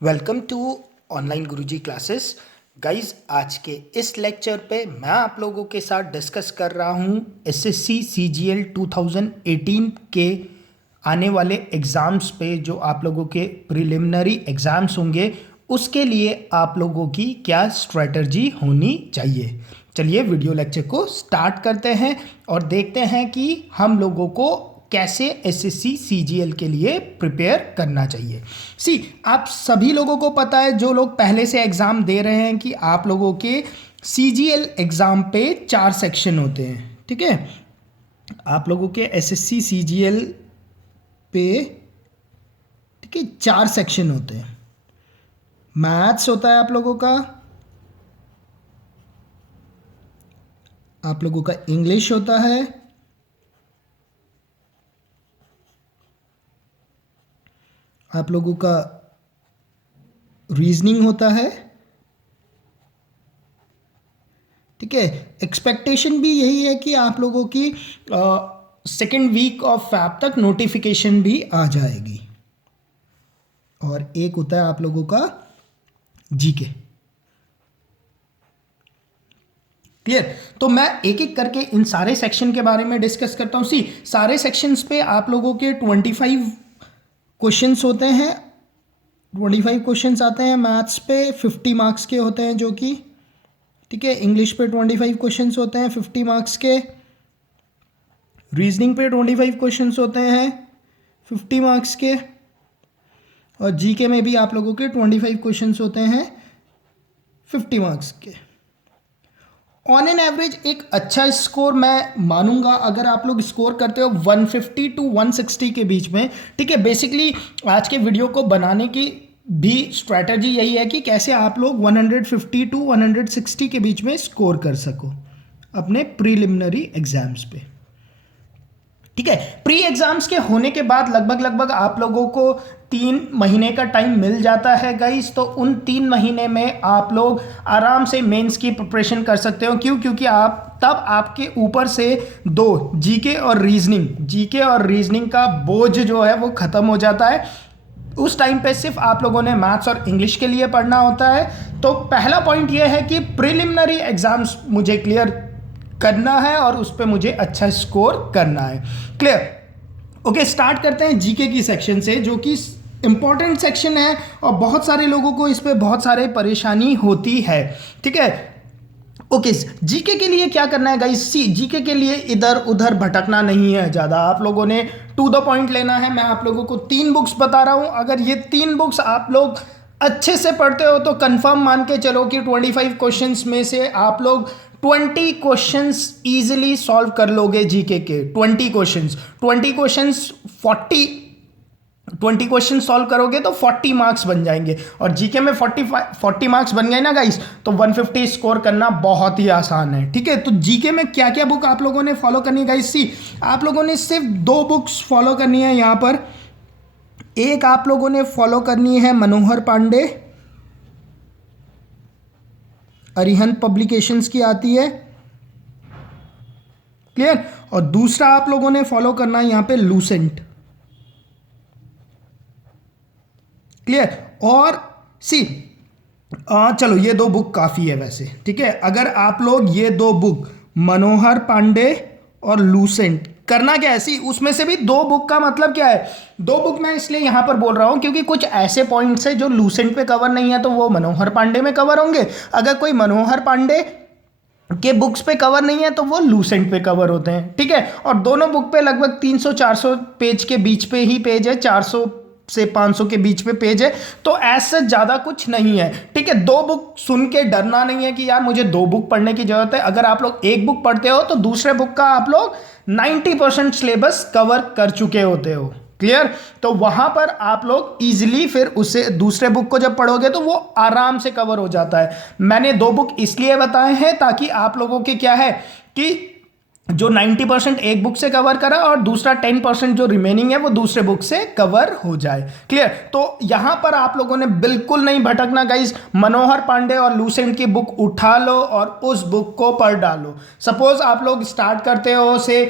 Welcome to online Guruji classes. Guys, आज के इस लेक्चर पे मैं आप लोगों के साथ डिस्कस कर रहा हूँ एसएससी सीजीएल 2018 के आने वाले एग्ज़ाम्स पे जो आप लोगों के प्रिलिमिनरी एग्ज़ाम्स होंगे उसके लिए आप लोगों की क्या स्ट्रेटजी होनी चाहिए। चलिए वीडियो लेक्चर को स्टार्ट करते हैं और देखते हैं कि हम लोगों को कैसे एसएससी सीजीएल के लिए प्रिपेयर करना चाहिए। आप सभी लोगों को पता है, जो लोग पहले से एग्ज़ाम दे रहे हैं, कि आप लोगों के सीजीएल एग्ज़ाम पे 4 सेक्शन होते हैं। ठीक है, आप लोगों के एसएससी सीजीएल पे ठीक है 4 सेक्शन होते हैं। मैथ्स होता है आप लोगों का, आप लोगों का इंग्लिश होता है, आप लोगों का रीजनिंग होता है। ठीक है, एक्सपेक्टेशन भी यही है कि आप लोगों की सेकेंड वीक ऑफ फैब तक नोटिफिकेशन भी आ जाएगी। और एक होता है आप लोगों का जीके। क्लियर? तो मैं एक एक करके इन सारे सेक्शन के बारे में डिस्कस करता हूँ। सारे सेक्शंस पे आप लोगों के 25 क्वेश्चंस होते हैं। 25 क्वेश्चंस आते हैं। मैथ्स पे 50 मार्क्स के होते हैं जो कि ठीक है। इंग्लिश पे 25 क्वेश्चंस होते हैं 50 मार्क्स के। रीजनिंग पे 25 क्वेश्चंस होते हैं 50 मार्क्स के। और जीके में भी आप लोगों के 25 क्वेश्चंस होते हैं 50 मार्क्स के। ऑन एन एवरेज एक अच्छा स्कोर मैं मानूंगा अगर आप लोग स्कोर करते हो 150 टू 160 के बीच में। ठीक है, बेसिकली आज के वीडियो को बनाने की भी स्ट्रैटेजी यही है कि कैसे आप लोग 150 टू 160 के बीच में स्कोर कर सको अपने प्रीलिमिनरी एग्जाम्स पे। ठीक है, प्री एग्जाम्स के होने के बाद लगभग आप लोगों को 3 महीने का टाइम मिल जाता है गाइस। तो उन 3 महीने में आप लोग आराम से मेंस की प्रिपरेशन कर सकते हो। क्योंकि आप तब आपके ऊपर से 2 जीके और रीजनिंग का बोझ जो है वो खत्म हो जाता है। उस टाइम पे सिर्फ आप लोगों ने मैथ्स और इंग्लिश के लिए पढ़ना होता है। तो पहला पॉइंट ये है कि प्रिलिमिनरी एग्जाम्स मुझे क्लियर करना है और उस पर मुझे अच्छा स्कोर करना है। क्लियर? ओके, स्टार्ट करते हैं जीके की सेक्शन से, जो कि इंपॉर्टेंट सेक्शन है और बहुत सारे लोगों को इस पे बहुत सारे परेशानी होती है। ठीक है, ओके, जीके के लिए क्या करना है गाइस? जीके के लिए इधर उधर भटकना नहीं है ज़्यादा। आप लोगों ने टू द पॉइंट लेना है। मैं आप लोगों को 3 बुक्स बता रहा हूँ। अगर ये 3 बुक्स आप लोग अच्छे से पढ़ते हो तो कंफर्म मान के चलो कि 25 क्वेश्चंस में से आप लोग 20 क्वेश्चंस इजीली सॉल्व कर लोगे जीके के। 20 क्वेश्चन सॉल्व करोगे तो 40 मार्क्स बन जाएंगे। और जीके में 40 मार्क्स बन गए ना गाइस, तो 150 स्कोर करना बहुत ही आसान है। ठीक है, तो जीके में क्या क्या बुक आप लोगों ने फॉलो करनी है गाइस? आप लोगों ने सिर्फ 2 बुक्स फॉलो करनी है यहाँ पर। एक आप लोगों ने फॉलो करनी है मनोहर पांडे, अरिहंत पब्लिकेशंस की आती है। क्लियर? और दूसरा आप लोगों ने फॉलो करना है यहाँ पे लूसेंट। क्लियर? और चलो ये 2 बुक काफ़ी है वैसे। ठीक है, अगर आप लोग ये 2 बुक मनोहर पांडे और लूसेंट करना क्या है, उसमें से भी 2 बुक का मतलब क्या है? 2 बुक मैं इसलिए यहां पर बोल रहा हूं क्योंकि कुछ ऐसे पॉइंट्स है जो लूसेंट पे कवर नहीं है तो वो मनोहर पांडे में कवर होंगे। अगर कोई मनोहर पांडे के बुक्स पे कवर नहीं है तो वो लूसेंट पे कवर होते हैं। ठीक है, और दोनों बुक पे लगभग 300-400 पेज के बीच पे ही पेज है, 400 से 500 के बीच पे पेज है। तो ऐसे ज़्यादा कुछ नहीं है। ठीक है, 2 बुक सुन के डरना नहीं है कि यार मुझे 2 बुक पढ़ने की जरूरत है। अगर आप लोग 1 बुक पढ़ते हो तो दूसरे बुक का आप लोग 90% सिलेबस कवर कर चुके होते हो। क्लियर? तो वहां पर आप लोग इजीली फिर उसे दूसरे बुक को जब पढ़ोगे तो वो आराम से कवर हो जाता है। मैंने 2 बुक इसलिए बताए हैं ताकि आप लोगों के क्या है कि जो 90% एक बुक से कवर करा और दूसरा 10% जो रिमेनिंग है वो दूसरे बुक से कवर हो जाए। क्लियर? तो यहां पर आप लोगों ने बिल्कुल नहीं भटकना गाइस। मनोहर पांडे और लूसेंट की बुक उठा लो और उस बुक को पढ़ डालो। सपोज आप लोग स्टार्ट करते हो से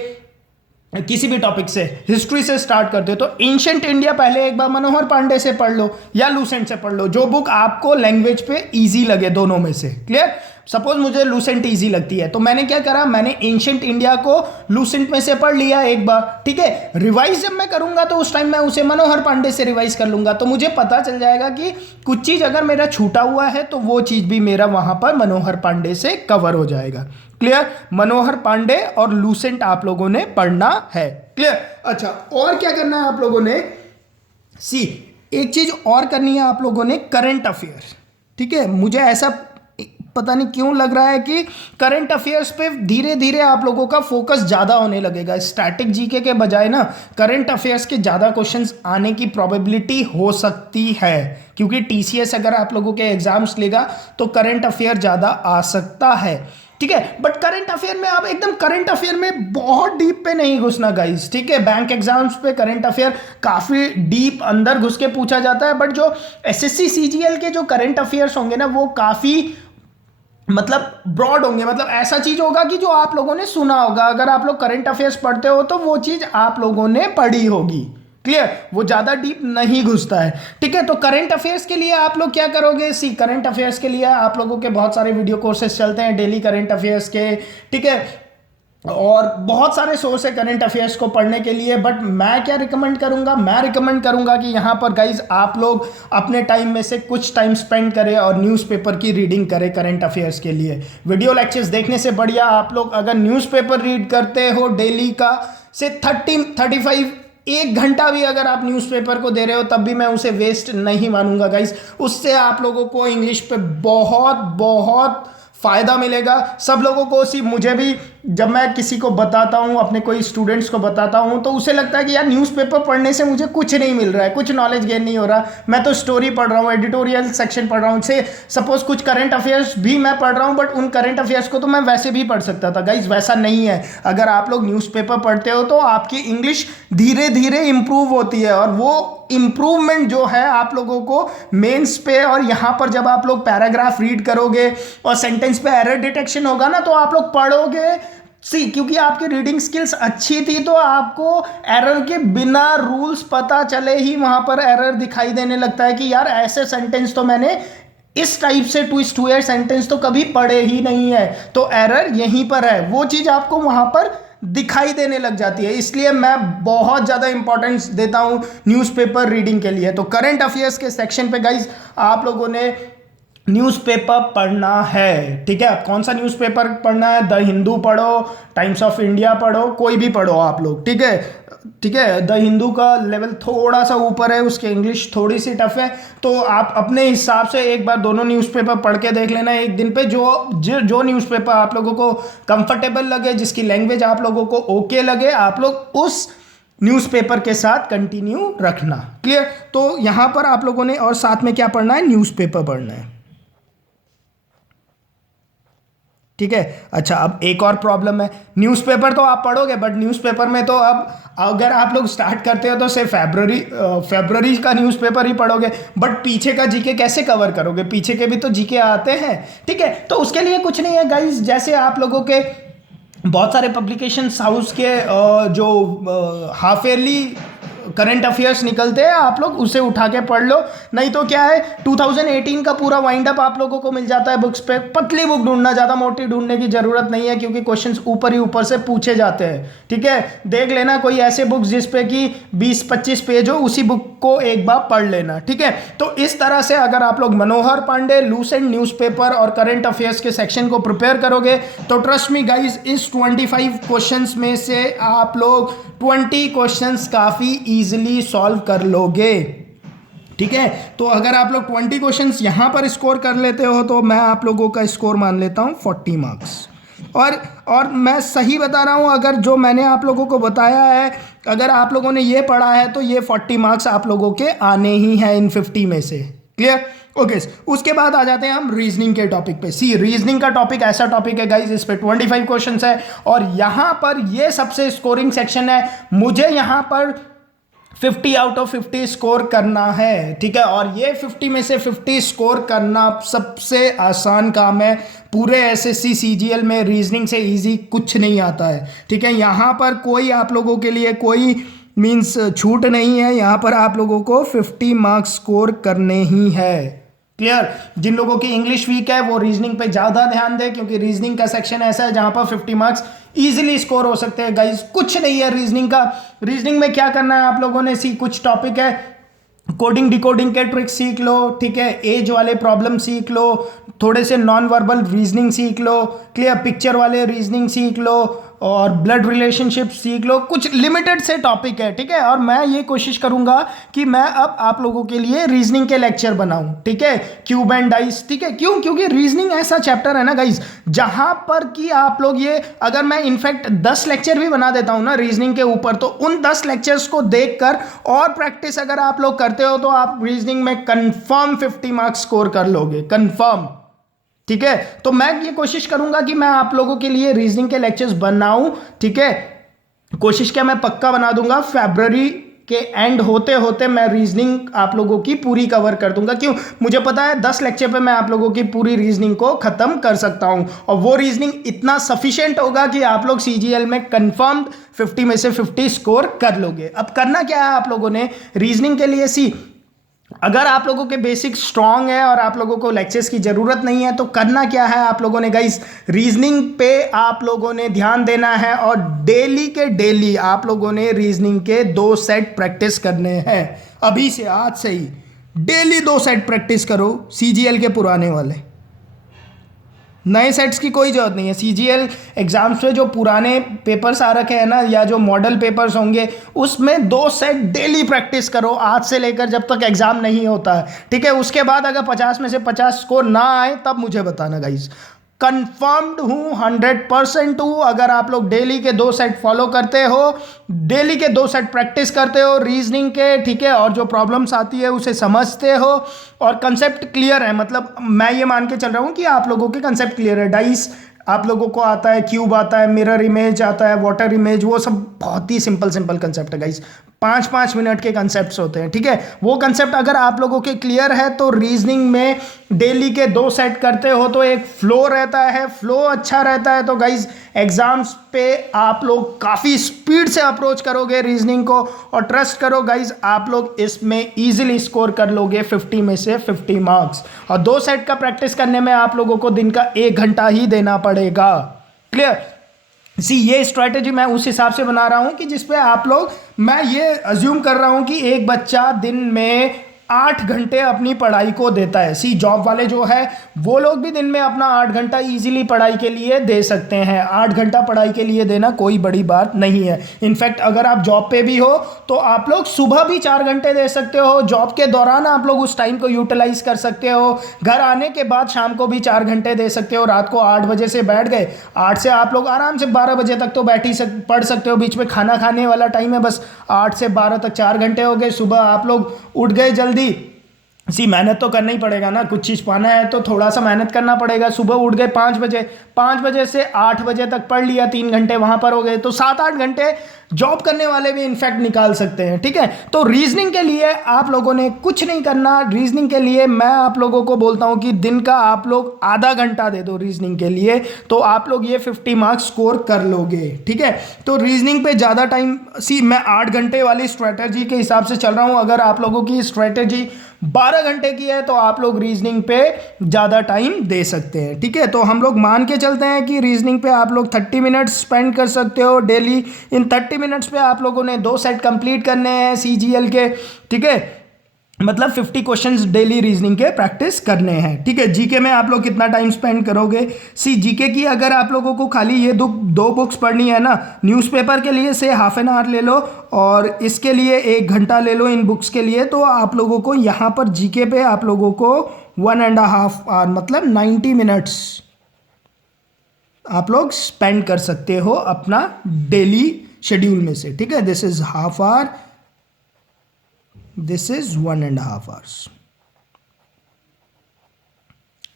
किसी भी टॉपिक से, हिस्ट्री से स्टार्ट करते हो तो एंशिएंट इंडिया पहले एक बार मनोहर पांडे से पढ़ लो या लूसेंट से पढ़ लो, जो बुक आपको लैंग्वेज पे इजी लगे, दोनों में से। क्लियर? सपोज मुझे लूसेंट इजी लगती है तो मैंने क्या करा, मैंने एंशिएंट इंडिया को लूसेंट में से पढ़ लिया एक बार, ठीक है। रिवाइज जब मैं करूंगा तो उस टाइम मैं उसे मनोहर पांडे से रिवाइज कर लूंगा, तो मुझे पता चल जाएगा कि कुछ चीज अगर मेरा छूटा हुआ है तो वो चीज भी मेरा वहां पर मनोहर पांडे से कवर हो जाएगा। क्लियर? मनोहर पांडे और लूसेंट आप लोगों ने पढ़ना है। क्लियर? अच्छा, और क्या करना है आप लोगों ने? एक चीज और करनी है आप लोगों ने, करंट अफेयर। ठीक है, मुझे ऐसा पता नहीं क्यों लग रहा है कि करंट अफेयर्स पे धीरे धीरे आप लोगों का फोकस ज़्यादा होने लगेगा। स्टैटिक जीके के बजाय ना करंट अफेयर्स के ज़्यादा क्वेश्चंस आने की प्रोबेबिलिटी हो सकती है, क्योंकि टीसीएस अगर आप लोगों के एग्जाम्स लेगा तो करंट अफेयर ज़्यादा आ सकता है। ठीक है, बट करंट अफेयर में आप एकदम करंट अफेयर में बहुत डीप पे नहीं घुसना गाइस। ठीक है, बैंक एग्जाम्स पे करंट अफेयर काफ़ी डीप अंदर घुस के पूछा जाता है, बट जो एसएससी सीजीएल के जो करंट अफेयर्स होंगे ना वो काफ़ी मतलब ब्रॉड होंगे। मतलब ऐसा चीज होगा कि जो आप लोगों ने सुना होगा, अगर आप लोग करंट अफेयर्स पढ़ते हो तो वो चीज आप लोगों ने पढ़ी होगी। क्लियर? वो ज्यादा डीप नहीं घुसता है। ठीक है, तो करंट अफेयर्स के लिए आप लोग क्या करोगे? करंट अफेयर्स के लिए आप लोगों के बहुत सारे वीडियो कोर्सेज चलते हैं डेली करंट अफेयर्स के। ठीक है, और बहुत सारे सोर्स है करंट अफेयर्स को पढ़ने के लिए, बट मैं क्या रिकमेंड करूंगा? मैं रिकमेंड करूंगा कि यहाँ पर गाइज आप लोग अपने टाइम में से कुछ टाइम स्पेंड करें और न्यूज़पेपर की रीडिंग करें करंट अफेयर्स के लिए। वीडियो लेक्चर्स देखने से बढ़िया आप लोग अगर न्यूज़पेपर रीड करते हो डेली का से 35 एक घंटा भी अगर आप न्यूज़पेपर को दे रहे हो तब भी मैं उसे वेस्ट नहीं मानूंगा गाइज। उससे आप लोगों को इंग्लिश पे बहुत बहुत फायदा मिलेगा। सब लोगों को मुझे भी जब मैं किसी को बताता हूँ, अपने कोई स्टूडेंट्स को बताता हूँ, तो उसे लगता है कि यार न्यूज़पेपर पढ़ने से मुझे कुछ नहीं मिल रहा है, कुछ नॉलेज गेन नहीं हो रहा। मैं तो स्टोरी पढ़ रहा हूँ, एडिटोरियल सेक्शन पढ़ रहा हूँ, से सपोज कुछ करंट अफेयर्स भी मैं पढ़ रहा हूँ, बट उन करंट अफेयर्स को तो मैं वैसे भी पढ़ सकता था। गाइज वैसा नहीं है। अगर आप लोग न्यूज़पेपर पढ़ते हो तो आपकी इंग्लिश धीरे धीरे इंप्रूव होती है, और वो इंप्रूवमेंट जो है आप लोगों को मेंस पे और यहाँ पर जब आप लोग पैराग्राफ रीड करोगे और सेंटेंस पे एरर डिटेक्शन होगा ना तो आप लोग पढ़ोगे। क्योंकि आपकी रीडिंग स्किल्स अच्छी थी तो आपको एरर के बिना रूल्स पता चले ही वहां पर एरर दिखाई देने लगता है कि यार ऐसे सेंटेंस तो मैंने इस टाइप से ट्विस्ट हुए सेंटेंस तो कभी पढ़े ही नहीं है, तो एरर यहीं पर है। वो चीज आपको वहां पर दिखाई देने लग जाती है। इसलिए मैं बहुत ज़्यादा इंपॉर्टेंस देता हूँ न्यूज़पेपर रीडिंग के लिए। तो करंट अफेयर्स के सेक्शन पे गाइज आप लोगों ने न्यूज़पेपर पढ़ना है। ठीक है, अब कौन सा न्यूज़पेपर पढ़ना है? द हिंदू पढ़ो, टाइम्स ऑफ इंडिया पढ़ो, कोई भी पढ़ो आप लोग। ठीक है, ठीक है, द हिंदू का लेवल थोड़ा सा ऊपर है, उसके इंग्लिश थोड़ी सी टफ है, तो आप अपने हिसाब से एक बार दोनों न्यूज़पेपर पढ़ के देख लेना एक दिन पे। जो न्यूज़पेपर आप लोगों को कंफर्टेबल लगे, जिसकी लैंग्वेज आप लोगों को ओके लगे, आप लोग उस न्यूज़पेपर के साथ कंटिन्यू रखना। क्लियर? तो यहां पर आप लोगों ने और साथ में क्या पढ़ना है? न्यूज़पेपर पढ़ना है। ठीक है, अच्छा, अब एक और प्रॉब्लम है। न्यूज़पेपर तो आप पढ़ोगे, बट न्यूज़पेपर में तो अब अगर आप लोग स्टार्ट करते हो तो सिर्फ फरवरी का न्यूज़पेपर ही पढ़ोगे, बट पीछे का जीके कैसे कवर करोगे? पीछे के भी तो जीके आते हैं। ठीक है, तो उसके लिए कुछ नहीं है गाइज। जैसे आप लोगों के बहुत सारे पब्लिकेशन हाउस के जो हाफ ईयरली करंट अफेयर्स निकलते हैं, आप लोग उसे उठा के पढ़ लो। नहीं तो क्या है, 2018 का पूरा वाइंड अप आप लोगों को मिल जाता है बुक्स पे। पतली बुक ढूंढना, ज़्यादा मोटी ढूंढने की जरूरत नहीं है, क्योंकि क्वेश्चंस ऊपर ही ऊपर से पूछे जाते हैं। ठीक है, देख लेना कोई ऐसे बुक्स जिसपे कि 20-25 पेज हो, उसी बुक को एक बार पढ़ लेना। ठीक है, तो इस तरह से अगर आप लोग मनोहर पांडे, लूसेंट न्यूज़पेपर और करंट अफेयर्स के सेक्शन को प्रिपेयर करोगे तो ट्रस्ट मी गाइज, इस 25 क्वेश्चंस में से आप लोग 20 क्वेश्चंस काफ़ी ईजिली सॉल्व कर लोगे। ठीक है, तो अगर आप लोग 20 क्वेश्चंस यहां पर स्कोर कर लेते हो तो मैं आप लोगों का स्कोर मान लेता हूं 40 मार्क्स। और मैं सही बता रहा हूं, अगर जो मैंने आप लोगों को बताया है, अगर आप लोगों ने ये पढ़ा है तो ये 40 मार्क्स आप लोगों के आने ही हैं इन 50 में से। क्लियर? ओके, उसके बाद आ जाते हैं हम रीजनिंग के टॉपिक पे। रीजनिंग का टॉपिक ऐसा टॉपिक है गाइज, इस पे 25 क्वेश्चंस है, और यहां पर ये सबसे स्कोरिंग सेक्शन है। मुझे यहां पर 50 आउट ऑफ 50 स्कोर करना है, ठीक है। और ये 50 में से 50 स्कोर करना सबसे आसान काम है। पूरे एसएससी सीजीएल में रीजनिंग से इजी कुछ नहीं आता है, ठीक है। यहाँ पर कोई आप लोगों के लिए कोई मीन्स छूट नहीं है। यहाँ पर आप लोगों को 50 मार्क्स स्कोर करने ही है। क्लियर। जिन लोगों की इंग्लिश वीक है वो रीजनिंग पे ज़्यादा ध्यान दें, क्योंकि रीजनिंग का सेक्शन ऐसा है जहाँ पर 50 मार्क्स इजीली स्कोर हो सकते हैं। गाइस कुछ नहीं है रीजनिंग का। रीजनिंग में क्या करना है आप लोगों ने, कुछ टॉपिक है, कोडिंग डिकोडिंग के ट्रिक्स सीख लो, ठीक है। एज वाले प्रॉब्लम सीख लो, थोड़े से नॉन वर्बल रीजनिंग सीख लो, क्लियर। पिक्चर वाले रीजनिंग सीख लो और ब्लड रिलेशनशिप सीख लो। कुछ लिमिटेड से टॉपिक है, ठीक है। और मैं ये कोशिश करूंगा कि मैं अब आप लोगों के लिए रीजनिंग के लेक्चर बनाऊं, ठीक है। क्यूब एंड डाइस, ठीक है। क्यों? क्योंकि रीजनिंग ऐसा चैप्टर है ना गाइस, जहां पर कि आप लोग ये, अगर मैं इनफैक्ट 10 लेक्चर भी बना देता हूं ना रीजनिंग के ऊपर, तो उन 10 लेक्चर्स को देखकर और प्रैक्टिस अगर आप लोग करते हो तो आप रीजनिंग में कंफर्म 50 मार्क्स स्कोर कर लोगे, कंफर्म, ठीक है। तो मैं ये कोशिश करूंगा कि मैं आप लोगों के लिए रीजनिंग के लेक्चर्स बनाऊं, ठीक है। कोशिश क्या, मैं पक्का बना दूंगा। फरवरी के एंड होते होते मैं रीजनिंग आप लोगों की पूरी कवर कर दूंगा। क्यों? मुझे पता है 10 लेक्चर पे मैं आप लोगों की पूरी रीजनिंग को खत्म कर सकता हूं, और वो रीजनिंग इतना सफिशिएंट होगा कि आप लोग सीजीएल में कंफर्म 50 में से 50 स्कोर कर लोगे। अब करना क्या है आप लोगों ने रीजनिंग के लिए, अगर आप लोगों के बेसिक स्ट्रांग है और आप लोगों को लेक्चर्स की ज़रूरत नहीं है, तो करना क्या है आप लोगों ने गाइस, रीजनिंग पे आप लोगों ने ध्यान देना है और डेली के डेली आप लोगों ने रीजनिंग के 2 सेट प्रैक्टिस करने हैं। अभी से, आज से ही डेली 2 सेट प्रैक्टिस करो, सीजीएल के पुराने वाले। नए सेट्स की कोई जरूरत नहीं है। सीजीएल एग्जाम्स में जो पुराने पेपर्स आ रखे हैं ना, या जो मॉडल पेपर्स होंगे, उसमें 2 सेट डेली प्रैक्टिस करो, आज से लेकर जब तक एग्जाम नहीं होता है, ठीक है। उसके बाद अगर 50 में से 50 स्कोर ना आए तब मुझे बताना गाइस। कंफर्म्ड हूं, 100% हूं। अगर आप लोग डेली के 2 सेट फॉलो करते हो, डेली के 2 सेट प्रैक्टिस करते हो रीजनिंग के, ठीक है, और जो प्रॉब्लम्स आती है उसे समझते हो और कंसेप्ट क्लियर है, मतलब मैं ये मान के चल रहा हूं कि आप लोगों के कंसेप्ट क्लियर है। डाइस आप लोगों को आता है, क्यूब आता है, मिरर इमेज आता है, वाटर इमेज, वो सब बहुत ही सिंपल कंसेप्ट है गाइस। 5-5 मिनट के कंसेप्ट्स होते हैं, ठीक है। वो कंसेप्ट अगर आप लोगों के क्लियर है तो रीजनिंग में डेली के 2 सेट करते हो तो एक फ्लो रहता है, फ्लो अच्छा रहता है, तो गाइस एग्जाम्स पे आप लोग काफ़ी स्पीड से अप्रोच करोगे रीजनिंग को, और ट्रस्ट करो गाइस आप लोग इसमें इजीली स्कोर कर लोगे 50 में से 50 मार्क्स। और 2 सेट का प्रैक्टिस करने में आप लोगों को दिन का 1 घंटा ही देना पड़ेगा। क्लियर। ये स्ट्रैटेजी मैं उस हिसाब से बना रहा हूं कि जिसपे आप लोग, मैं ये अज्यूम कर रहा हूं कि एक बच्चा दिन में 8 घंटे अपनी पढ़ाई को देता है। जॉब वाले जो है वो लोग भी दिन में अपना 8 घंटा इजीली पढ़ाई के लिए दे सकते हैं। 8 घंटा पढ़ाई के लिए देना कोई बड़ी बात नहीं है। इनफैक्ट अगर आप जॉब पे भी हो तो आप लोग सुबह भी 4 घंटे दे सकते हो, जॉब के दौरान आप लोग उस टाइम को यूटिलाइज कर सकते हो, घर आने के बाद शाम को भी 4 घंटे दे सकते हो। रात को 8 बजे से बैठ गए, 8 से आप लोग आराम से 12 बजे तक तो पढ़ सकते हो। बीच में खाना खाने वाला टाइम है, बस 8 से 12 तक 4 घंटे हो गए। सुबह आप लोग उठ गए जल्दी, मेहनत तो करना ही पड़ेगा ना, कुछ चीज़ पाना है तो थोड़ा सा मेहनत करना पड़ेगा। सुबह उठ गए 5 बजे, 5 बजे से 8 बजे तक पढ़ लिया, 3 घंटे वहाँ पर हो गए, तो 7-8 घंटे जॉब करने वाले भी इनफैक्ट निकाल सकते हैं, ठीक है। तो रीजनिंग के लिए आप लोगों ने कुछ नहीं करना। रीजनिंग के लिए मैं आप लोगों को बोलता हूँ कि दिन का आप लोग आधा घंटा दे दो रीजनिंग के लिए, तो आप लोग ये 50 मार्क्स स्कोर कर लोगे, ठीक है। तो रीजनिंग पे ज़्यादा टाइम, मैं 8 घंटे वाली स्ट्रैटेजी के हिसाब से चल रहा हूँ। अगर आप लोगों की स्ट्रैटेजी 12 घंटे की है तो आप लोग रीजनिंग पे ज़्यादा टाइम दे सकते हैं, ठीक है। तो हम लोग मान के चलते हैं कि रीजनिंग पे आप लोग 30 मिनट्स स्पेंड कर सकते हो डेली। इन 30 मिनट्स पे आप लोगों ने 2 सेट कंप्लीट करने हैं सीजीएल के, ठीक है। मतलब 50 क्वेश्चंस डेली रीजनिंग के प्रैक्टिस करने हैं, ठीक है। जीके में आप लोग कितना टाइम स्पेंड करोगे? जीके की अगर आप लोगों को खाली ये 2 बुक्स पढ़नी है ना, न्यूज़पेपर के लिए से हाफ एन आवर ले लो और इसके लिए 1 घंटा ले लो इन बुक्स के लिए, तो आप लोगों को यहाँ पर जीके पे आप लोगों को 1.5 आवर मतलब 90 मिनट्स आप लोग स्पेंड कर सकते हो अपना डेली शेड्यूल में से, ठीक है। This is half hour, this is 1.5 hours.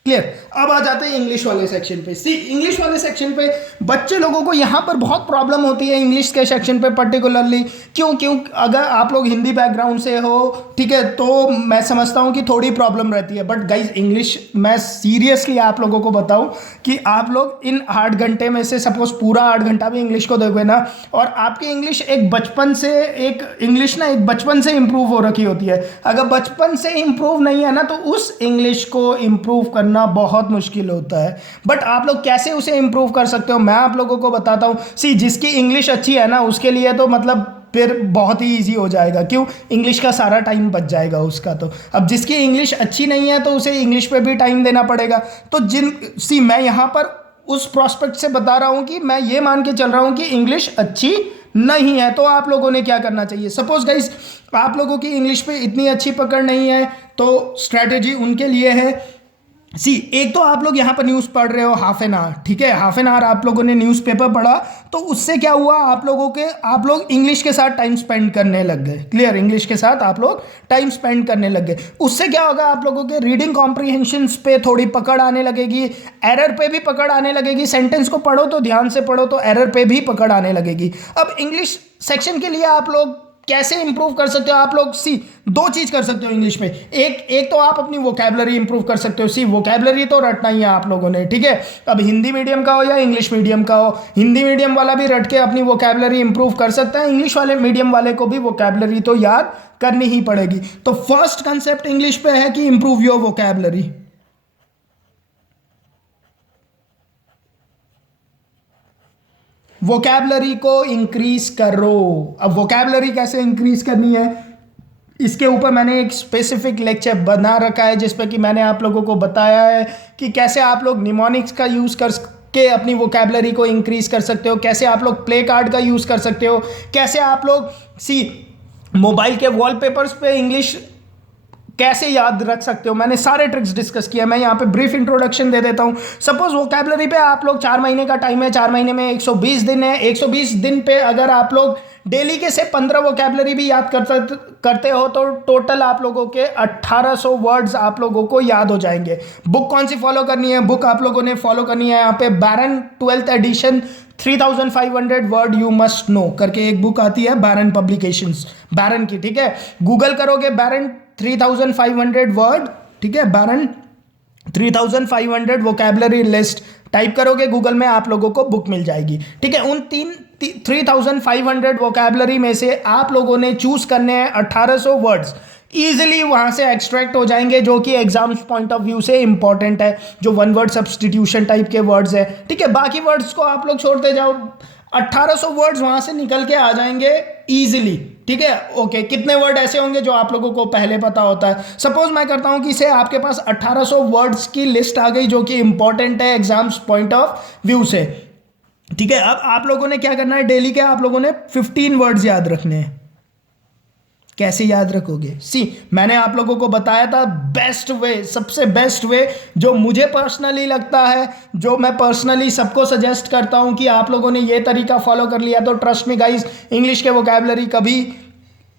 Clear. अब आ जाते हैं इंग्लिश वाले सेक्शन पे। सी इंग्लिश वाले सेक्शन पे बच्चे लोगों को यहाँ पर बहुत प्रॉब्लम होती है इंग्लिश के सेक्शन पे पर्टिकुलरली। क्यों अगर आप लोग हिंदी बैकग्राउंड से हो, ठीक है, तो मैं समझता हूँ कि थोड़ी प्रॉब्लम रहती है। बट गाइज इंग्लिश, मैं सीरियसली आप लोगों को बताऊँ कि आप लोग इन 8 घंटे में से सपोज पूरा 8 घंटा भी इंग्लिश को दोगे ना, और आपकी इंग्लिश एक बचपन से एक बचपन से इंप्रूव हो रखी होती है। अगर बचपन से इंप्रूव नहीं है ना, तो उस इंग्लिश को इंप्रूव करना बहुत मुश्किल होता है। बट आप लोग कैसे उसे इंप्रूव कर सकते हो, मैं आप लोगों को बताता हूं। सी जिसकी इंग्लिश अच्छी है ना, उसके लिए तो मतलब फिर बहुत ही इजी हो जाएगा। क्यों? इंग्लिश का सारा टाइम बच जाएगा उसका। तो अब जिसकी इंग्लिश अच्छी नहीं है, तो उसे इंग्लिश पे भी टाइम देना पड़ेगा। तो मैं यहाँ पर उस प्रोस्पेक्ट से बता रहा हूं कि मैं ये मान के चल रहा हूं कि इंग्लिश अच्छी नहीं है, तो आप लोगों ने क्या करना चाहिए। सपोज गाइस आप लोगों की इंग्लिश पे इतनी अच्छी पकड़ नहीं है, तो स्ट्रैटेजी उनके लिए है। एक तो आप लोग यहाँ पर न्यूज़ पढ़ रहे हो हाफ एन आवर, ठीक है, हाफ एन आवर आप लोगों ने न्यूज़पेपर पढ़ा, तो उससे क्या हुआ, आप लोग इंग्लिश के साथ टाइम स्पेंड करने लग गए। क्लियर, इंग्लिश के साथ आप लोग टाइम स्पेंड करने लग गए। उससे क्या होगा, आप लोगों के रीडिंग कॉम्प्रीहेंशंस पे थोड़ी पकड़ आने लगेगी, एरर पे भी पकड़ आने लगेगी। सेंटेंस को पढ़ो तो ध्यान से पढ़ो, तो एरर पे भी पकड़ आने लगेगी। अब इंग्लिश सेक्शन के लिए आप लोग कैसे इंप्रूव कर सकते हो, आप लोग दो चीज कर सकते हो इंग्लिश में। एक तो आप अपनी वोकैबुलरी इंप्रूव कर सकते हो। वोकैबुलरी तो रटना ही है आप लोगों ने, ठीक है। अब हिंदी मीडियम का हो या इंग्लिश मीडियम का हो, हिंदी मीडियम वाला भी रट के अपनी वोकैबुलरी इंप्रूव कर सकता है, इंग्लिश वाले मीडियम वाले को भी वोकैबुलरी तो याद करनी ही पड़ेगी। तो फर्स्ट कंसेप्ट इंग्लिश पे है कि इंप्रूव योर वोकैबुलरी। वोकैबुलरी को इंक्रीज करो। अब वोकैबुलरी कैसे इंक्रीज करनी है, इसके ऊपर मैंने एक स्पेसिफिक लेक्चर बना रखा है, जिसपे कि मैंने आप लोगों को बताया है कि कैसे आप लोग निमोनिक्स का यूज़ कर के अपनी वोकैबुलरी को इंक्रीज कर सकते हो, कैसे आप लोग प्ले कार्ड का यूज़ कर सकते हो, कैसे आप लोग मोबाइल के वॉलपेपर्स पे इंग्लिश कैसे याद रख सकते हो। मैंने सारे ट्रिक्स डिस्कस किया। मैं यहाँ पे ब्रीफ इंट्रोडक्शन दे देता हूँ। सपोज वोकैबुलरी पे आप लोग 4 महीने का टाइम है, 4 महीने में 120 दिन है। 120 दिन पे अगर आप लोग डेली के से 15 वोकैबुलरी भी याद करते हो, तो टोटल आप लोगों के 1800 वर्ड्स आप लोगों को याद हो जाएंगे। बुक कौन सी फॉलो करनी है, बुक आप लोगों ने फॉलो करनी है यहाँ पे Barron 12th edition 3500 word you must know करके एक बुक आती है, बैरन पब्लिकेशंस, बैरन की, ठीक है। गूगल करोगे बैरन 3500 वर्ड, ठीक है, बैरन 3500 वोकैबुलरी लिस्ट टाइप करोगे गूगल में, आप लोगों को बुक मिल जाएगी, ठीक है। उन 3500 वोकैबुलरी में से आप लोगों ने चूज करने हैं 1800 वर्ड्स, ईजिली वहां से एक्सट्रैक्ट हो जाएंगे, जो कि एग्जाम्स पॉइंट ऑफ व्यू से इंपॉर्टेंट है, जो वन वर्ड सब्सटीट्यूशन टाइप के वर्ड्स है, ठीक है। बाकी वर्ड्स को आप लोग छोड़ते जाओ, 1800 वर्ड्स वहां से निकल के आ जाएंगे इजीली, ठीक है। ओके, कितने वर्ड ऐसे होंगे जो आप लोगों को पहले पता होता है। सपोज मैं करता हूं कि से आपके पास 1800 वर्ड्स की लिस्ट आ गई, जो कि इंपॉर्टेंट है एग्जाम्स पॉइंट ऑफ व्यू से, ठीक है। अब आप लोगों ने क्या करना है, डेली के आप लोगों ने 15 वर्ड्स याद रखने हैं। कैसे याद रखोगे, मैंने आप लोगों को बताया था बेस्ट वे, सबसे बेस्ट वे जो मुझे पर्सनली लगता है, जो मैं पर्सनली सबको सजेस्ट करता हूं कि आप लोगों ने ये तरीका फॉलो कर लिया तो ट्रस्ट मी गाइस, इंग्लिश के वोकैबुलरी कभी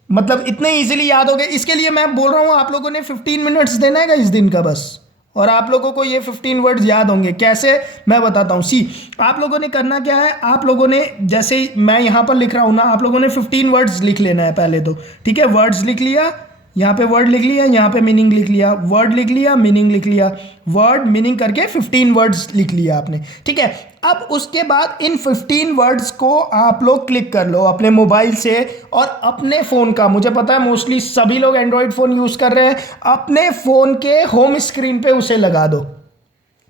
मतलब इतने इजीली याद हो गए। इसके लिए मैं बोल रहा हूं आप लोगों ने 15 मिनट्स देना है इस दिन का बस, और आप लोगों को ये 15 वर्ड्स याद होंगे। कैसे, मैं बताता हूँ। आप लोगों ने करना क्या है, आप लोगों ने जैसे मैं यहाँ पर लिख रहा हूँ ना, आप लोगों ने 15 वर्ड्स लिख लेना है पहले तो, ठीक है। वर्ड्स लिख लिया, यहाँ पे वर्ड लिख लिया, यहाँ पे मीनिंग लिख लिया, वर्ड लिख लिया, मीनिंग लिख लिया, वर्ड मीनिंग करके 15 वर्ड्स लिख लिया आपने, ठीक है। अब उसके बाद इन 15 वर्ड्स को आप लोग क्लिक कर लो अपने मोबाइल से, और अपने फ़ोन का, मुझे पता है मोस्टली सभी लोग एंड्रॉयड फ़ोन यूज़ कर रहे हैं, अपने फ़ोन के होम स्क्रीन पे उसे लगा दो।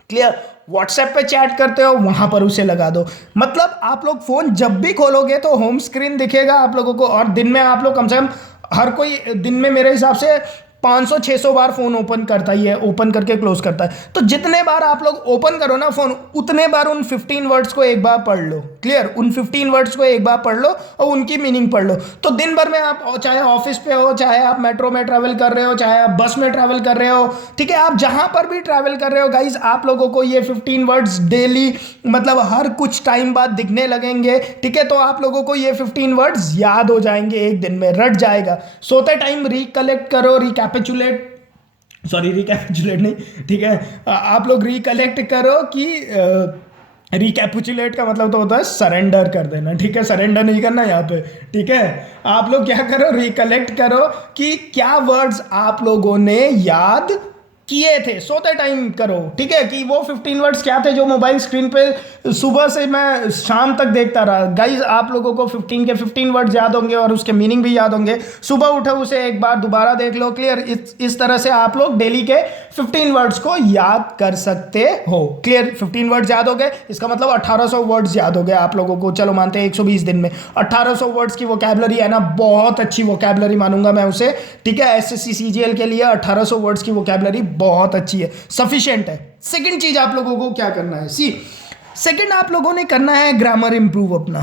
क्लियर, व्हाट्सएप पे चैट करते हो वहां पर उसे लगा दो। मतलब आप लोग फ़ोन जब भी खोलोगे तो होम स्क्रीन दिखेगा आप लोगों को, और दिन में आप लोग कम से कम हर कोई दिन में मेरे हिसाब से 500-600 बार फोन ओपन करता ही है, ओपन करके क्लोज करता है। तो जितने बार आप लोग ओपन करो ना फोन, उतने बार उन 15 वर्ड्स को एक बार पढ़ लो। क्लियर, उन 15 वर्ड्स को एक बार पढ़ लो और उनकी मीनिंग पढ़ लो। तो दिन भर में आप चाहे ऑफिस पे हो, चाहे आप मेट्रो में ट्रैवल कर रहे हो, चाहे आप बस में ट्रैवल कर रहे हो, ठीक है, आप जहां पर भी ट्रैवल कर रहे हो गाइज, आप लोगों को ये 15 वर्ड्स डेली मतलब हर कुछ टाइम बाद दिखने लगेंगे, ठीक है। तो आप लोगों को ये 15 वर्ड्स याद हो जाएंगे, एक दिन में रट जाएगा। सोते टाइम रिकलेक्ट करो, रिकैपिचुलेट सॉरी रिकैपिचुलेट नहीं, ठीक है, आप लोग रिकलेक्ट करो कि रिकैपिचुलेट का मतलब तो होता है सरेंडर कर देना, ठीक है, सरेंडर नहीं करना यहाँ पे, ठीक है। आप लोग क्या करो, रिकलेक्ट करो कि क्या वर्ड्स आप लोगों ने याद किए थे, सोते टाइम करो, ठीक है, कि वो 15 वर्ड्स क्या थे जो मोबाइल स्क्रीन पे सुबह से मैं शाम तक देखता रहा। गाइज आप लोगों को 15 के 15 वर्ड्स याद होंगे और उसके मीनिंग भी याद होंगे। सुबह उठे उसे एक बार दोबारा देख लो, क्लियर। इस तरह से आप लोग डेली के 15 वर्ड्स को याद कर सकते हो, क्लियर। 15 वर्ड्स याद हो गए, इसका मतलब 1800 वर्ड्स याद हो गए आप लोगों को। चलो मानते हैं 120 दिन में 1800 वर्ड्स की वोकैबुलरी है ना, बहुत अच्छी वोकैबुलरी मानूंगा मैं उसे, ठीक है। एसएससी सीजीएल के लिए 1800 वर्ड्स की वोकैबुलरी बहुत अच्छी है, सफिशिएंट है। सेकंड चीज आप लोगों को क्या करना है, सेकंड आप लोगों ने करना है ग्रामर इंप्रूव अपना,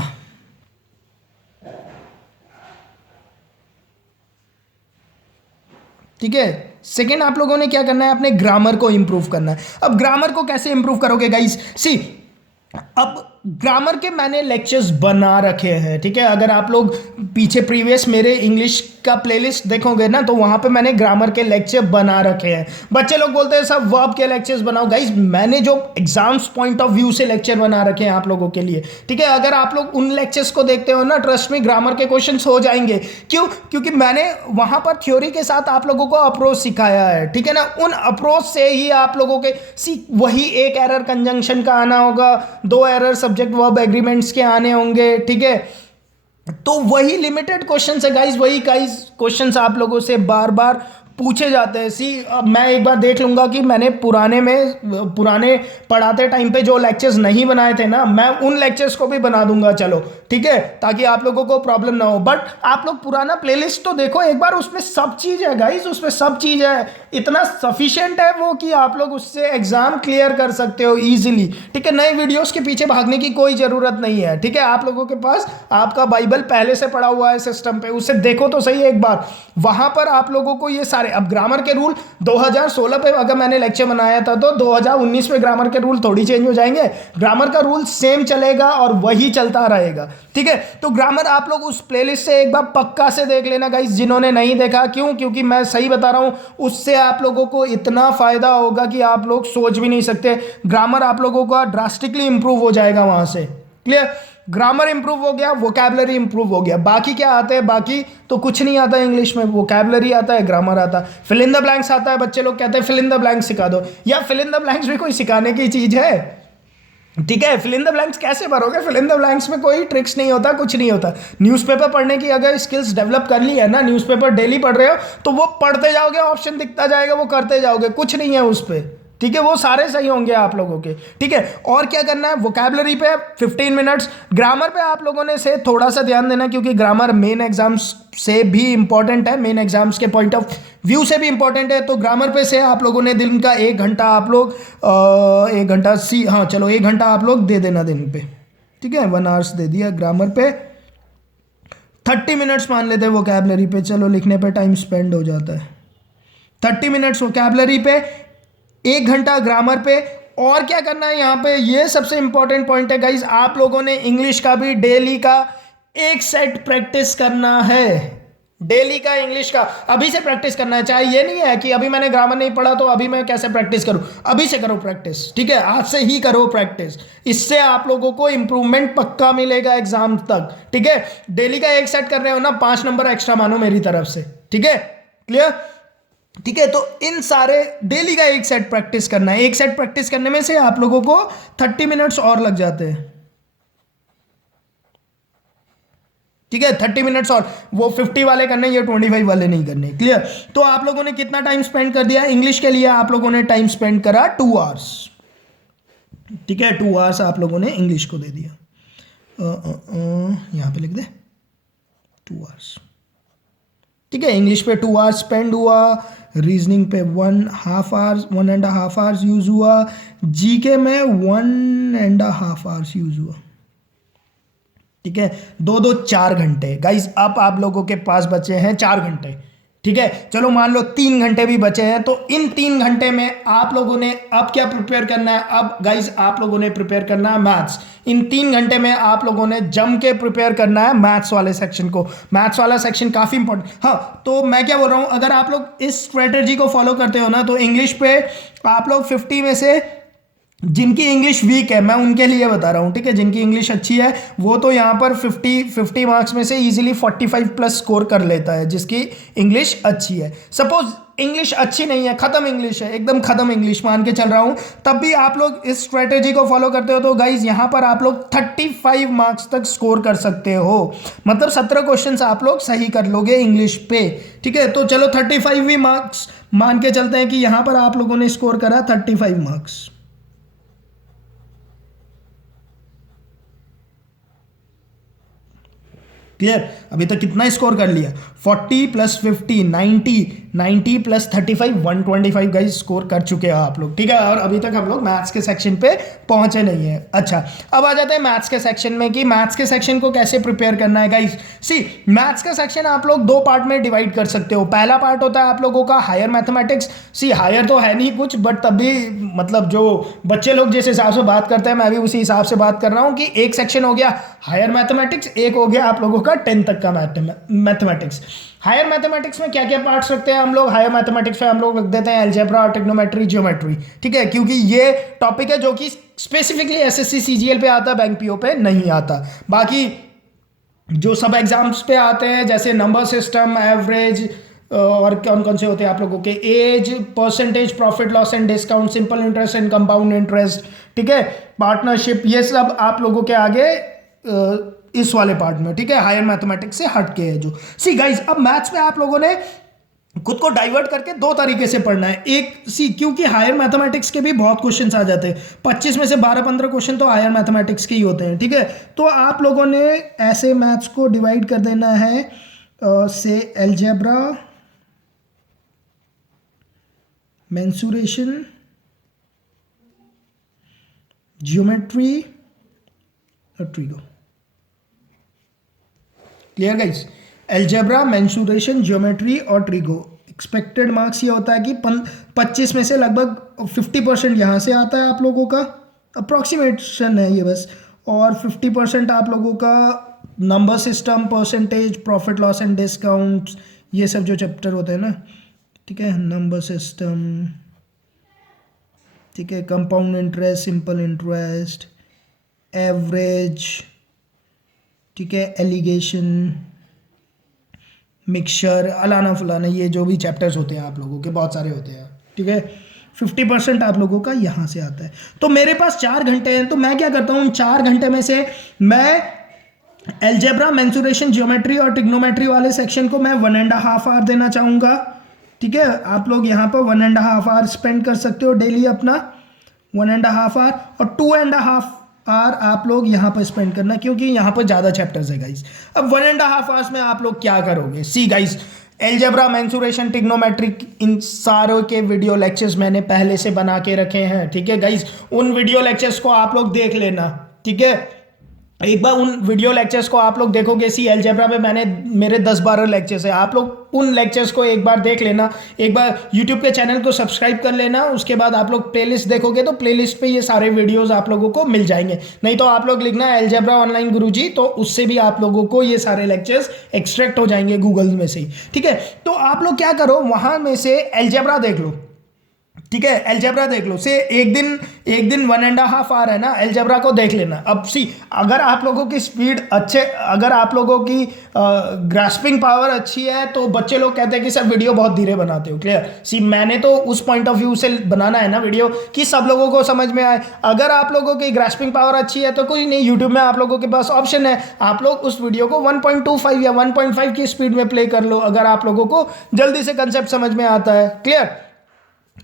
ठीक है। सेकंड आप लोगों ने क्या करना है, अपने ग्रामर को इंप्रूव करना है। अब ग्रामर को कैसे इंप्रूव करोगे गाइस, अब ग्रामर के मैंने लेक्चर्स बना रखे हैं, ठीक है। अगर आप लोग पीछे प्रीवियस मेरे इंग्लिश का प्लेलिस्ट देखोगे ना, तो वहां पे मैंने ग्रामर के लेक्चर बना रखे हैं। बच्चे लोग बोलते हैं सब वर्ब के लेक्चर्स बनाओ, गाइस मैंने जो एग्जाम्स पॉइंट ऑफ व्यू से लेक्चर बना रखे हैं आप लोगों के लिए, ठीक है। अगर आप लोग उन लेक्चर्स को देखते हो ना, ट्रस्ट में ग्रामर के क्वेश्चन हो जाएंगे। क्यों? क्योंकि मैंने वहां पर थ्योरी के साथ आप लोगों को अप्रोच सिखाया है, ठीक है ना। उन अप्रोच से ही आप लोगों के वही एक एरर कंजंक्शन का आना होगा, 2 एरर सब्जेक्ट वर्ब एग्रीमेंट्स के आने होंगे, ठीक है। तो वही लिमिटेड क्वेश्चन है गाइस, वही गाइस क्वेश्चंस आप लोगों से बार बार पूछे जाते हैं। अब मैं एक बार देख लूंगा कि मैंने पुराने पढ़ाते टाइम पे जो लेक्चर्स नहीं बनाए थे ना, मैं उन लेक्चर्स को भी बना दूंगा, चलो ठीक है, ताकि आप लोगों को प्रॉब्लम ना हो। बट आप लोग पुराना प्लेलिस्ट तो देखो एक बार, उसमें सब चीज़ है गाइस, उसमें सब चीज़ है, इतना सफिशिएंट है वो कि आप लोग उससे एग्जाम क्लियर कर सकते हो ईजिली, ठीक है। नए वीडियोस के पीछे भागने की कोई ज़रूरत नहीं है, ठीक है। आप लोगों के पास आपका बाइबल पहले से पड़ा हुआ है सिस्टम पे, उसे देखो तो सही एक बार, वहां पर आप लोगों को ये अब ग्रामर के रूल 2016 पे अगर मैंने लेक्चर बनाया था, तो 2019 में ग्रामर के रूल थोड़ी चेंज हो जाएंगे, ग्रामर का रूल सेम चलेगा और वही चलता रहेगा, ठीक है। तो ग्रामर आप लोग उस प्लेलिस्ट से एक बार पक्का से देख लेना गाइस, जिन्होंने नहीं देखा। क्यों? क्योंकि मैं सही बता रहा हूं, उससे आप लोगों को इतना फायदा होगा कि आप लोग सोच भी नहीं सकते। ग्रामर आप लोगों का ड्रास्टिकली इंप्रूव हो जाएगा वहां से, क्लियर। ग्रामर इंप्रूव हो गया, वोकैबुलरी इंप्रूव हो गया, बाकी क्या आता है? बाकी तो कुछ नहीं आता है इंग्लिश में, वोकैबुलरी आता है, ग्रामर आता है, फिल इन द ब्लैंक्स आता है। बच्चे लोग कहते हैं फिल इन द ब्लैंक्स सिखा दो, या फिल इन द ब्लैंक्स भी कोई सिखाने की चीज है? ठीक है, फिल इन द ब्लैंक्स कैसे भरोगे? फिल इन द ब्लैंक्स में कोई ट्रिक्स नहीं होता, कुछ नहीं होता। न्यूज़पेपर पढ़ने की अगर स्किल्स डेवलप कर ली है ना, न्यूज़पेपर डेली पढ़ रहे हो, तो वो पढ़ते जाओगे, ऑप्शन दिखता जाएगा, वो करते जाओगे, कुछ नहीं है उस पर, ठीक है। वो सारे सही होंगे आप लोगों के, ठीक है। और क्या करना है? वोकैबुलरी पे 15 मिनट्स, ग्रामर पे आप लोगों ने से थोड़ा सा ध्यान देना, क्योंकि ग्रामर मेन एग्जाम्स से भी इंपॉर्टेंट है, मेन एग्जाम्स के पॉइंट ऑफ व्यू से भी इंपॉर्टेंट है। तो ग्रामर पे से आप लोगों ने दिन का 1 घंटा आप लोग 1 घंटा हाँ चलो 1 घंटा आप लोग दे देना दिन पे, ठीक है। 1 आवर्स दे दिया ग्रामर पे, 30 मिनट्स मान लेते हैं वोकैबुलरी पे, चलो लिखने पे टाइम स्पेंड हो जाता है। 30 मिनट्स वोकैबुलरी पे, 1 घंटा ग्रामर पे। और क्या करना है यहाँ पे, ये सबसे इंपॉर्टेंट पॉइंट है गाइज, आप लोगों ने इंग्लिश का भी डेली का 1 सेट प्रैक्टिस करना है, डेली का इंग्लिश का अभी से प्रैक्टिस करना है। चाहे ये नहीं है कि अभी मैंने ग्रामर नहीं पढ़ा तो अभी मैं कैसे प्रैक्टिस करूं, अभी से करो प्रैक्टिस, ठीक है, आज से ही करो प्रैक्टिस। इससे आप लोगों को इंप्रूवमेंट पक्का मिलेगा एग्जाम तक, ठीक है। डेली का 1 सेट कर रहे हो ना, 5 नंबर एक्स्ट्रा मानो मेरी तरफ से, ठीक है, क्लियर, ठीक है। तो इन सारे डेली का 1 सेट प्रैक्टिस करना है, 1 सेट प्रैक्टिस करने में से आप लोगों को 30 मिनट्स और लग जाते हैं, ठीक है। 30 मिनट्स और, वो 50 वाले करने, ये 25 वाले नहीं करने, क्लियर। तो आप लोगों ने कितना टाइम स्पेंड कर दिया इंग्लिश के लिए? आप लोगों ने टाइम स्पेंड करा 2 आवर्स, ठीक है। 2 आवर्स आप लोगों ने इंग्लिश को दे दिया, यहां पे लिख दे 2 आवर्स, ठीक है। इंग्लिश पे 2 आवर्स स्पेंड हुआ, रीजनिंग पे 1.5 आवर्स, 1.5 आवर्स यूज हुआ, जीके में 1.5 आवर्स यूज हुआ, ठीक है। 2 4 घंटे गाइस, अब आप लोगों के पास बचे हैं 4 घंटे, ठीक है, चलो मान लो 3 घंटे भी बचे हैं, तो इन 3 घंटे में आप लोगों ने अब क्या प्रिपेयर करना है? अब गाइज आप लोगों ने प्रिपेयर करना है मैथ्स। इन 3 घंटे में आप लोगों ने जम के प्रिपेयर करना है मैथ्स वाले सेक्शन को। मैथ्स वाला सेक्शन काफी इंपॉर्टेंट। हाँ, तो मैं क्या बोल रहा हूं, अगर आप लोग इस स्ट्रेटेजी को फॉलो करते हो ना, तो इंग्लिश पे आप लोग 50 में से, जिनकी इंग्लिश वीक है मैं उनके लिए बता रहा हूँ, ठीक है, जिनकी इंग्लिश अच्छी है वो तो यहाँ पर 50 मार्क्स में से इजीली 45 प्लस स्कोर कर लेता है, जिसकी इंग्लिश अच्छी है। सपोज इंग्लिश अच्छी नहीं है, खत्म इंग्लिश है, एकदम खत्म इंग्लिश मान के चल रहा हूँ, तब भी आप लोग इस स्ट्रेटेजी को फॉलो करते हो तो गाइज यहाँ पर आप लोग 35 मार्क्स तक स्कोर कर सकते हो। मतलब 17 क्वेश्चंस आप लोग सही कर लोगे इंग्लिश पे, ठीक है। तो चलो 35 भी मार्क्स मान के चलते हैं कि यहाँ पर आप लोगों ने स्कोर करा 35 मार्क्स। क्लियर? अभी तक कितना स्कोर कर लिया? 40 प्लस 50 90, 90 प्लस 35 125 गाइस स्कोर कर चुके हैं आप लोग, ठीक है। और अभी तक हम लोग मैथ्स के सेक्शन पे पहुंचे नहीं है। अच्छा, अब आ जाते हैं मैथ्स के सेक्शन में कि मैथ्स के सेक्शन को कैसे प्रिपेयर करना है गाइस। सी, मैथ्स का सेक्शन आप लोग 2 पार्ट में डिवाइड कर सकते हो। पहला पार्ट होता है आप लोगों का हायर मैथमेटिक्स। सी, हायर तो है नहीं कुछ, बट तब भी मतलब जो बच्चे लोग जिस हिसाब से बात करते हैं मैं भी उसी हिसाब से बात कर रहा हूँ कि एक सेक्शन हो गया हायर मैथमेटिक्स, एक हो गया आप लोगों का 10 तक का मैथमेटिक्स। हायर मैथमेटिक्स में क्या क्या पार्ट्स रखते हैं हम लोग? हायर मैथमेटिक्स में हम लोग रख देते हैं अलजेब्रा, ट्रिग्नोमेट्री, ज्योमेट्री, ठीक है, क्योंकि ये टॉपिक है जो कि स्पेसिफिकली एसएससी सीजीएल पे आता है, बैंक पीओ पे नहीं आता। बाकी जो सब एग्जाम्स पे आते हैं जैसे नंबर सिस्टम, एवरेज, और कौन कौन से होते हैं आप लोगों के, age, percentage, profit loss and discount, simple interest and compound interest, ठीक है, पार्टनरशिप, ये सब आप लोगों के आगे इस वाले पार्ट में, ठीक है, हायर मैथमेटिक्स से हट के है जो। सी गाइस, अब मैथ्स में आप लोगों ने खुद को डाइवर्ट करके 2 तरीके से पढ़ना है। एक, सी, क्योंकि हायर मैथमेटिक्स के भी बहुत क्वेश्चंस आ जाते हैं, 25 में से 12-15 क्वेश्चन तो हायर मैथमेटिक्स के ही होते हैं, ठीक है। तो आप लोगों ने ऐसे मैथ्स को डिवाइड कर देना है से अलजेब्रा, मेंसुरेशन, ज्योमेट्री और trigo. Clear guys? Algebra, mensuration, geometry और ट्रिगो। एक्सपेक्टेड मार्क्स ये होता है कि 25 में से लगभग 50% यहाँ से आता है आप लोगों का, अप्रॉक्सीमेशन है ये बस, और 50% आप लोगों का number system, percentage, profit loss and discount, ये सब जो चैप्टर होते हैं ना, ठीक है, नंबर सिस्टम, ठीक है, compound interest, simple interest, average, ठीक है, एलिगेशन, मिक्सचर, अलाना फलाना, ये जो भी चैप्टर्स होते हैं आप लोगों के बहुत सारे होते हैं, ठीक है। 50% आप लोगों का यहाँ से आता है। तो मेरे पास 4 घंटे हैं, तो मैं क्या करता हूँ, 4 घंटे में से मैं अलजेब्रा, मेंसुरेशन, ज्योमेट्री और ट्रिग्नोमेट्री वाले सेक्शन को मैं 1.5 आवर देना चाहूँगा, ठीक है। आप लोग यहाँ पर 1.5 आवर स्पेंड कर सकते हो डेली अपना, 1.5 आवर, और 2.5 आवर आप लोग यहाँ पर स्पेंड करना, क्योंकि यहाँ पर ज़्यादा चैप्टर्स है गाइस। अब 1.5 आवर्स में आप लोग क्या करोगे? See guys, algebra, mensuration, trigonometry, इन सारों के वीडियो लेक्चर्स मैंने पहले से बना के रखे हैं, ठीक है गाइस। उन वीडियो लेक्चर्स को आप लोग देख लेना, ठीक है। एक बार उन वीडियो लेक्चर्स को आप लोग देखोगे, सी अलजेब्रा में मेरे 10-12 लेक्चर्स है, आप लोग उन लेक्चर्स को एक बार देख लेना। एक बार यूट्यूब के चैनल को सब्सक्राइब कर लेना, उसके बाद आप लोग प्लेलिस्ट देखोगे तो प्लेलिस्ट पे ये सारे वीडियोस आप लोगों को मिल जाएंगे। नहीं तो आप लोग लिखना अलजेब्रा ऑनलाइन गुरुजी, तो उससे भी आप लोगों को ये सारे लेक्चर्स एक्सट्रैक्ट हो जाएंगे गूगल में से ही, ठीक है। तो आप लोग क्या करो, वहाँ में से अलजेब्रा देख लो, ठीक है, अलजेब्रा देख लो। से एक दिन 1.5 आवर है ना, अलजेब्रा को देख लेना। अब सी, अगर आप लोगों की स्पीड अगर आप लोगों की ग्रास्पिंग पावर अच्छी है तो बच्चे लोग कहते हैं कि सर वीडियो बहुत धीरे बनाते हो। क्लियर? सी, मैंने तो उस पॉइंट ऑफ व्यू से बनाना है ना वीडियो कि सब लोगों को समझ में आए। अगर आप लोगों की ग्रास्पिंग पावर अच्छी है तो कोई नहीं, यूट्यूब में आप लोगों के पास ऑप्शन है, आप लोग उस वीडियो को 1.25 या 1.5 की स्पीड में प्ले कर लो, अगर आप लोगों को जल्दी से कंसेप्ट समझ में आता है। क्लियर?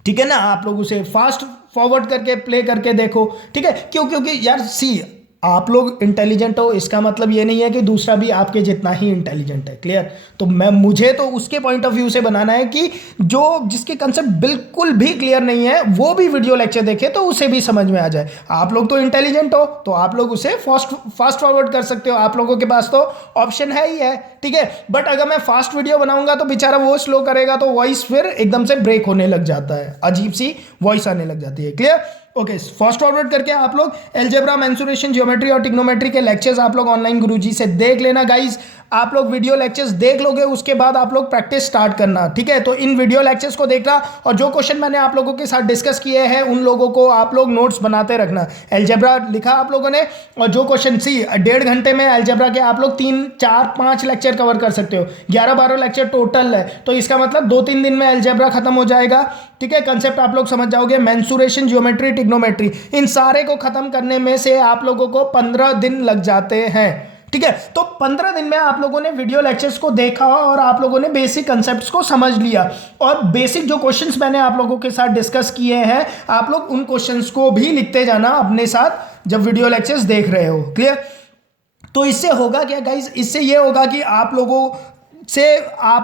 ठीक है ना, आप लोग उसे फास्ट फॉरवर्ड करके प्ले करके देखो, ठीक है। क्योंकि यार सी, आप लोग इंटेलिजेंट हो इसका मतलब ये नहीं है कि दूसरा भी आपके जितना ही इंटेलिजेंट है। क्लियर? तो मुझे तो उसके पॉइंट ऑफ व्यू से बनाना है कि जो जिसके कंसेप्ट बिल्कुल भी क्लियर नहीं है वो भी वीडियो लेक्चर देखे तो उसे भी समझ में आ जाए। आप लोग तो इंटेलिजेंट हो तो आप लोग उसे फास्ट फॉरवर्ड कर सकते हो, आप लोगों के पास तो ऑप्शन है ही है। ठीक है, बट अगर मैं फास्ट वीडियो बनाऊंगा तो बेचारा वो स्लो करेगा तो वॉइस फिर एकदम से ब्रेक होने लग जाता है, अजीब सी वॉइस आने लग जाती है। क्लियर? ओके, फास्ट फॉरवर्ड करके आप लोग अलजेब्रा, मेंसुरेशन, ज्योमेट्री और ट्रिग्नोमेट्री के लेक्चर्स आप लोग ऑनलाइन गुरुजी से देख लेना गाइस। आप लोग वीडियो लेक्चर्स देख लोगे उसके बाद आप लोग प्रैक्टिस स्टार्ट करना। ठीक है, तो इन वीडियो लेक्चर्स को देखना और जो क्वेश्चन मैंने आप लोगों के साथ डिस्कस किए हैं उन लोगों को आप लोग नोट्स बनाते रखना। अलजेब्रा लिखा आप लोगों ने और जो क्वेश्चन 1.5 घंटे में अलजेब्रा के आप लोग 3, 4, 5 लेक्चर कवर कर सकते हो। 11-12 लेक्चर टोटल है, तो इसका मतलब 2-3 दिन में अलजेब्रा खत्म हो जाएगा। ठीक है, कंसेप्ट आप लोग समझ जाओगे। मेंसुरेशन, ज्योमेट्री, ट्रिग्नोमेट्री, इन सारे को खत्म करने में से आप लोगों को 15 दिन लग जाते हैं। ठीक है, तो 15 दिन में आप लोगों ने वीडियो लेक्चर्स को देखा और आप लोगों ने बेसिक कंसेप्ट्स को समझ लिया और बेसिक जो क्वेश्चंस मैंने आप लोगों के साथ डिस्कस किए हैं आप लोग उन क्वेश्चंस को भी लिखते जाना अपने साथ जब वीडियो लेक्चर्स देख रहे हो। क्लियर? तो इससे होगा क्या गाइस, इससे ये होगा कि आप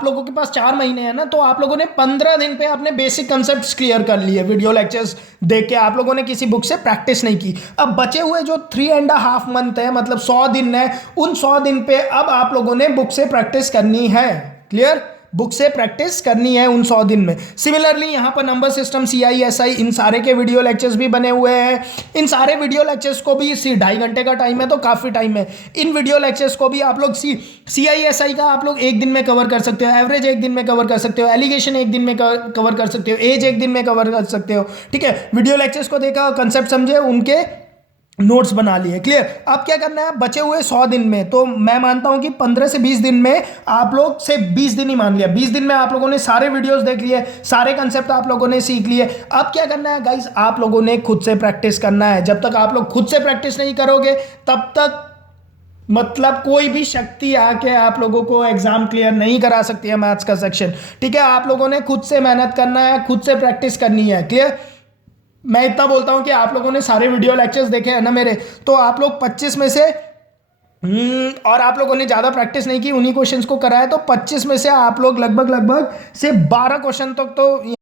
लोगों के पास 4 महीने हैं ना, तो आप लोगों ने 15 दिन पे अपने बेसिक कंसेप्ट्स क्लियर कर लिए वीडियो लेक्चर्स देख के। आप लोगों ने किसी बुक से प्रैक्टिस नहीं की। अब बचे हुए जो 3.5 मंथ है, मतलब 100 दिन है, उन 100 दिन पे अब आप लोगों ने बुक से प्रैक्टिस करनी है। क्लियर? बुक से प्रैक्टिस करनी है उन 100 दिन में। सिमिलरली यहाँ पर नंबर सिस्टम, CISI, इन सारे के वीडियो लेक्चर्स भी बने हुए हैं। इन सारे वीडियो लेक्चर्स को भी 2.5 घंटे का टाइम है तो काफ़ी टाइम है। इन वीडियो लेक्चर्स को भी आप लोग CISI का आप लोग 1 दिन में कवर कर सकते हो, एवरेज 1 दिन में कवर कर सकते हो, एलिगेशन 1 दिन में कवर कर सकते हो, एज 1 दिन में कवर कर सकते हो। ठीक है, वीडियो लेक्चर्स को देखा, कंसेप्ट समझे, उनके नोट्स बना लिए। क्लियर? अब क्या करना है बचे हुए 100 दिन में, तो मैं मानता हूं कि 15 से 20 दिन में आप लोग से 20 दिन ही मान लिया, 20 दिन में आप लोगों ने सारे वीडियोस देख लिए, सारे कंसेप्ट आप लोगों ने सीख लिए। अब क्या करना है गाइस, आप लोगों ने खुद से प्रैक्टिस करना है। जब तक आप लोग खुद से प्रैक्टिस नहीं करोगे तब तक मतलब कोई भी शक्ति आके आप लोगों को एग्जाम क्लियर नहीं करा सकती है मैथ्स का सेक्शन। ठीक है, आप लोगों ने खुद से मेहनत करना है, खुद से प्रैक्टिस करनी है। क्लियर? मैं इतना बोलता हूं कि आप लोगों ने सारे वीडियो लेक्चर्स देखे हैं ना मेरे, तो आप लोग 25 में से और आप लोगों ने ज़्यादा प्रैक्टिस नहीं की, उन्हीं क्वेश्चंस को कराया, तो 25 में से आप लोग लगभग से 12 क्वेश्चन तक तो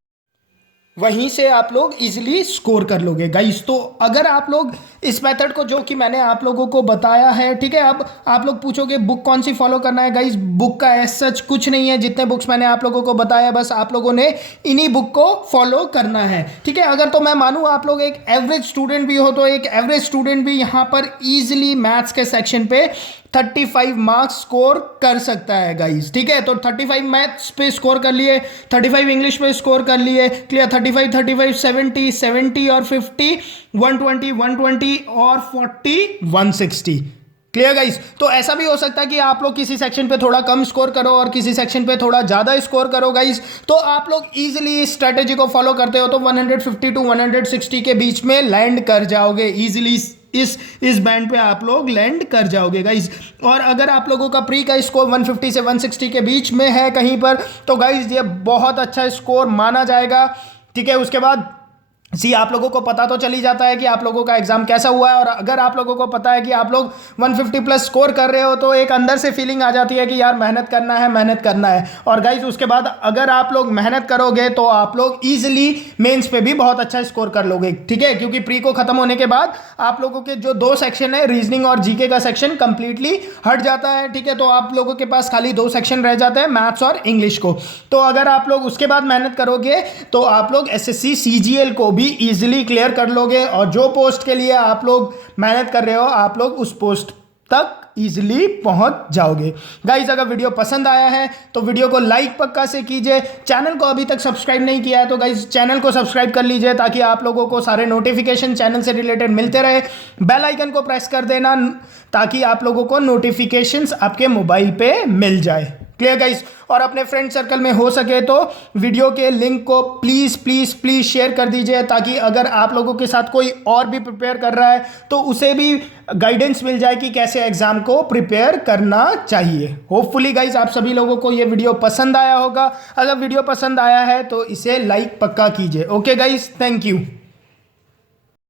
वहीं से आप लोग इजीली स्कोर कर लोगे गाइस। तो अगर आप लोग इस मेथड को जो कि मैंने आप लोगों को बताया है, ठीक है, अब आप लोग पूछोगे बुक कौन सी फॉलो करना है गाइस, बुक का एज सच कुछ नहीं है। जितने बुक्स मैंने आप लोगों को बताया बस आप लोगों ने इन्हीं बुक को फॉलो करना है। ठीक है, अगर तो मैं मानूँ आप लोग एक एवरेज स्टूडेंट भी हो तो एक एवरेज स्टूडेंट भी यहाँ पर ईजिली मैथ्स के सेक्शन पे 35 मार्क्स स्कोर कर सकता है गाइस। ठीक है, तो 35 मैथ्स पे स्कोर कर लिए, 35 इंग्लिश पे स्कोर कर लिए। क्लियर? 35, 70, 70 और 50, 120, 120 और 40, 160। Clear guys? तो ऐसा भी हो सकता है कि आप लोग किसी सेक्शन पे थोड़ा कम स्कोर करो और किसी सेक्शन पे थोड़ा ज़्यादा स्कोर करो गाइस। तो आप लोग इजीली इस स्ट्रेटेजी को फॉलो करते हो तो 150 to 160 के बीच में लैंड कर जाओगे इजीली। इस बैंड पे आप लोग लैंड कर जाओगे गाइज। और अगर आप लोगों का प्री का स्कोर 150 से 160 के बीच में है कहीं पर तो गाइज ये बहुत अच्छा स्कोर माना जाएगा। ठीक है, उसके बाद आप लोगों को पता तो चली जाता है कि आप लोगों का एग्जाम कैसा हुआ है। और अगर आप लोगों को पता है कि आप लोग 150 प्लस स्कोर कर रहे हो तो एक अंदर से फीलिंग आ जाती है कि यार मेहनत करना है। और गाइज उसके बाद अगर आप लोग मेहनत करोगे तो आप लोग ईजिली मेंस पे भी बहुत अच्छा स्कोर कर लोगे। ठीक है, क्योंकि प्री को खत्म होने के बाद आप लोगों के जो 2 सेक्शन है, रीजनिंग और जीके का सेक्शन कंप्लीटली हट जाता है। ठीक है, तो आप लोगों के पास खाली 2 सेक्शन रह जाते हैं, मैथ्स और इंग्लिश को। तो अगर आप लोग उसके बाद मेहनत करोगे तो आप लोग SSC CGL को भी इजीली क्लियर कर लोगे। और जो पोस्ट के लिए आप लोग मेहनत कर रहे हो आप लोग उस पोस्ट तक इजीली पहुंच जाओगे। गाइस अगर वीडियो पसंद आया है तो वीडियो को लाइक पक्का से कीजिए। चैनल को अभी तक सब्सक्राइब नहीं किया है तो गाइस चैनल को सब्सक्राइब कर लीजिए ताकि आप लोगों को सारे नोटिफिकेशन चैनल से रिलेटेड मिलते रहे। बेल आइकन को प्रेस कर देना ताकि आप लोगों को नोटिफिकेशंस आपके मोबाइल पे मिल जाए। Clear guys? और अपने फ्रेंड सर्कल में हो सके तो वीडियो के लिंक को प्लीज़ शेयर कर दीजिए ताकि अगर आप लोगों के साथ कोई और भी प्रिपेयर कर रहा है तो उसे भी गाइडेंस मिल जाए कि कैसे एग्जाम को प्रिपेयर करना चाहिए। होपफुली गाइस आप सभी लोगों को ये वीडियो पसंद आया होगा। अगर वीडियो पसंद आया है तो इसे लाइक पक्का कीजिए। Okay guys, thank you.